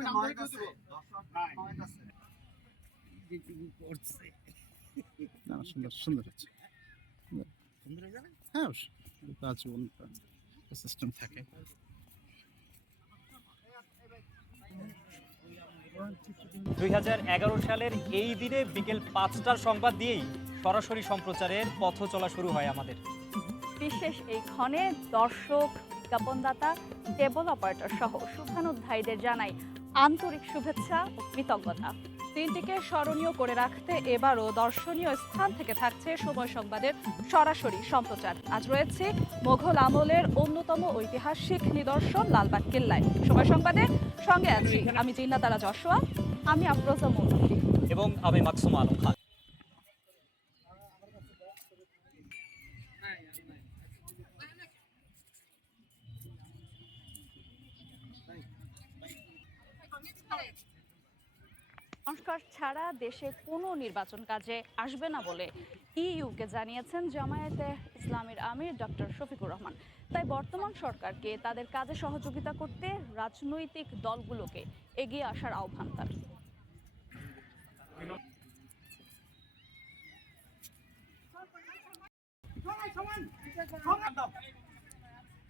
দর্শক কাছে। সুন্দর হচ্ছে। হ্যাঁ অবশ্যই। কাজ সিস্টেম থাকে। দুই হাজার এগারো সালের এই দিনে বিকেল পাঁচটার সংবাদ দিয়েই সরাসরি সম্প্রচারের পথ চলা শুরু হয় আমাদের। বিশেষ এই ক্ষণে দর্শক, বিজ্ঞাপনদাতা, কেবল অপারেটর সহ শুভানুধ্যায়ীদের জানাই আন্তরিক শুভেচ্ছা ও কৃতজ্ঞতা। দিনটিকে স্মরণীয় করে রাখতে এবারও দর্শনীয় স্থান থেকে থাকছে সময় সংবাদের সরাসরি সম্প্রচার। আজ রয়েছে মোঘল আমলের অন্যতম ঐতিহাসিক নিদর্শন লালবাগ কেল্লায়। সময় সংবাদে সঙ্গে আছি আমি জিন্নাতারা যশোয়া আমি আফরোজা মন্ত্রী এবং আমি মাকসুম আলম খান। সংস্কার ছাড়া দেশে কোনো নির্বাচন কাজে আসবে না বলে ইইউকে জানিয়েছেন জামায়াতে ইসলামের আমির ডক্টর শফিকুর রহমান তাই বর্তমান সরকারকে তাদের কাজে সহযোগিতা করতে রাজনৈতিক দলগুলোকে এগিয়ে আসার আহ্বান তার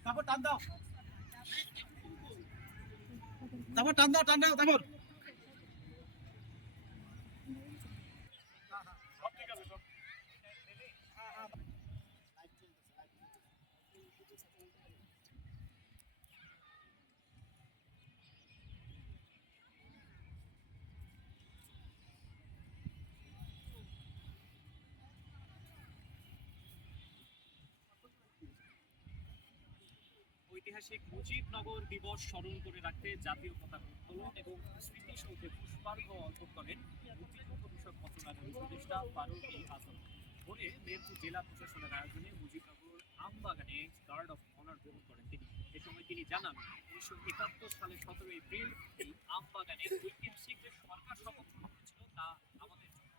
তারপর টান দাও তারপর টান দাও টান দাও তারপর। ঐতিহাসিক মুজিবনগর দিবস স্মরণ করে রাখতে জাতীয় পতাকা উত্তোলন এবং স্মৃতিসৌধে পুষ্পার্ঘ অর্পণ করেন মুক্তিযুদ্ধ বিষয়ক মন্ত্রণালয়ের উপদেষ্টা ফারুক ই আজম পরে মেহেরপুর জেলা প্রশাসনের আয়োজনে মুজিবনগর আমবাগানে গার্ড অফ অনার গ্রহণ করেন তিনি। এ সময় তিনি জানান, উনিশশো একাত্তর সালের সতেরো এপ্রিল এই আমবাগানে ঐতিহাসিক যে সরকার শপথ গ্রহণ তা আমাদের জন্য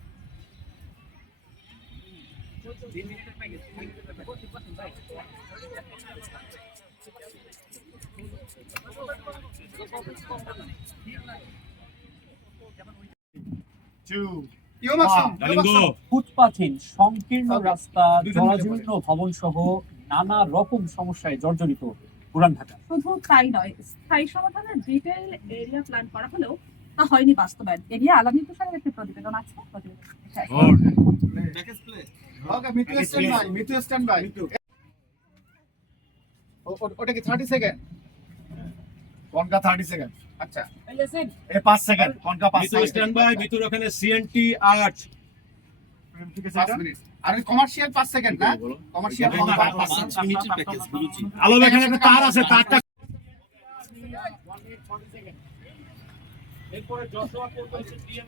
ফুটপাথহীন সংকীর্ণ রাস্তা জরাজীর্ণ ভবন সহ নানা রকম সমস্যায় জর্জরিত পুরান ঢাকা। শুধু তাই নয় স্থায়ী সমাধানের ডিটেইল এরিয়া প্ল্যান করা হলেও তা হয়নি বাস্তবায়ন। এরিয়া আলামী তুষারের একটি প্রতিবেদন আছে। প্রতিবেদন ওকে মিটু স্ট্যান্ড বাই মিটু স্ট্যান্ড বাই ওটা কি থার্টি সেকেন্ড কনকা থার্টি সেকেন্ড আচ্ছা। এ পাঁচ সেকেন্ড পাঁচ ভিতর স্ট্যান্ড বাই ভিতর ওখানে সিএনটি আর্ট। আর কমার্শিয়াল পাঁচ সেকেন্ড না? কমার্শিয়াল পাঁচ মিনিটের প্যাকেজ বুঝেছি। আলো এখানে একটা তার আছে তারটা এরপরে যশোয়া কোর্ট হচ্ছে ডিএম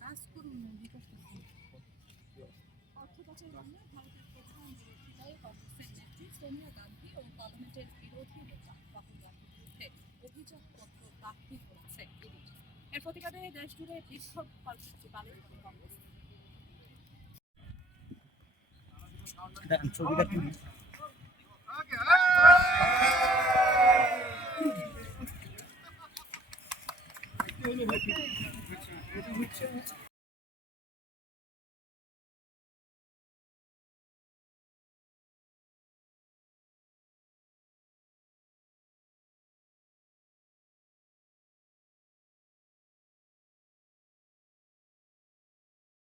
কাজ করুন অর্থ ভারতের প্রধান বিরোধী কংগ্রেসের নেত্রী সোনিয়া গান্ধী ও পার্লামেন্টের বিরোধী নেতা রাহুল গান্ধীর বিরুদ্ধে অভিযোগপত্র দাখিল করেছে এর প্রতিবাদে দেশ জুড়ে বিক্ষোভ কর্মসূচি পালন করে কংগ্রেস। ছবিটা তুলি